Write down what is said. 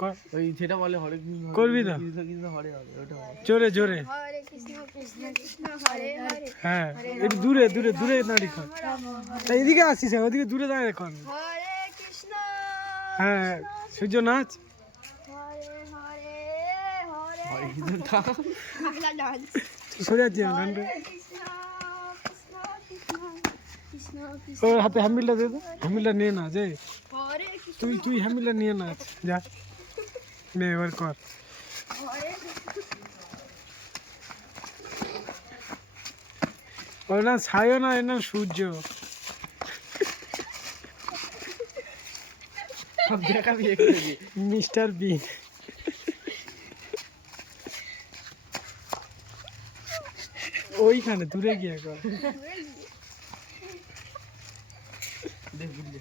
কর ওই যেটা বলে হরে কৃষ্ণ করবি তো? কৃষ্ণ কৃষ্ণ হরে হরে ওটা হবে। জোরে জোরে হরে কৃষ্ণ কৃষ্ণ কৃষ্ণ হরে হরে হ্যাঁ একটু দূরে দূরে দূরে দাঁড়িয়ে কর এইদিকে আসিস ওদিকে দূরে দাঁড়িয়ে কর হরে কৃষ্ণ হ্যাঁ সূর্য নাচ হরে হরে হরে হরে কৃষ্ণ থাম। আগলা ডান্স তুই সরে যাচ্ছি না হরে কৃষ্ণ কৃষ্ণ কৃষ্ণ কৃষ্ণ কৃষ্ণ ওর হাতে হ্যামিলটা দে তো হ্যামিলটা নিয়ে না যে হরে কৃষ্ণ তুই তুই হ্যামিলটা নিয়ে নাচ যা নে এবার কর হরে ওর নাম ছায়ও না এর নাম সূর্য সব দেখাবি এখানে গিয়ে। মিস্টার বি ওইখানে দূরে গিয়ে কর দেখ বুঝলি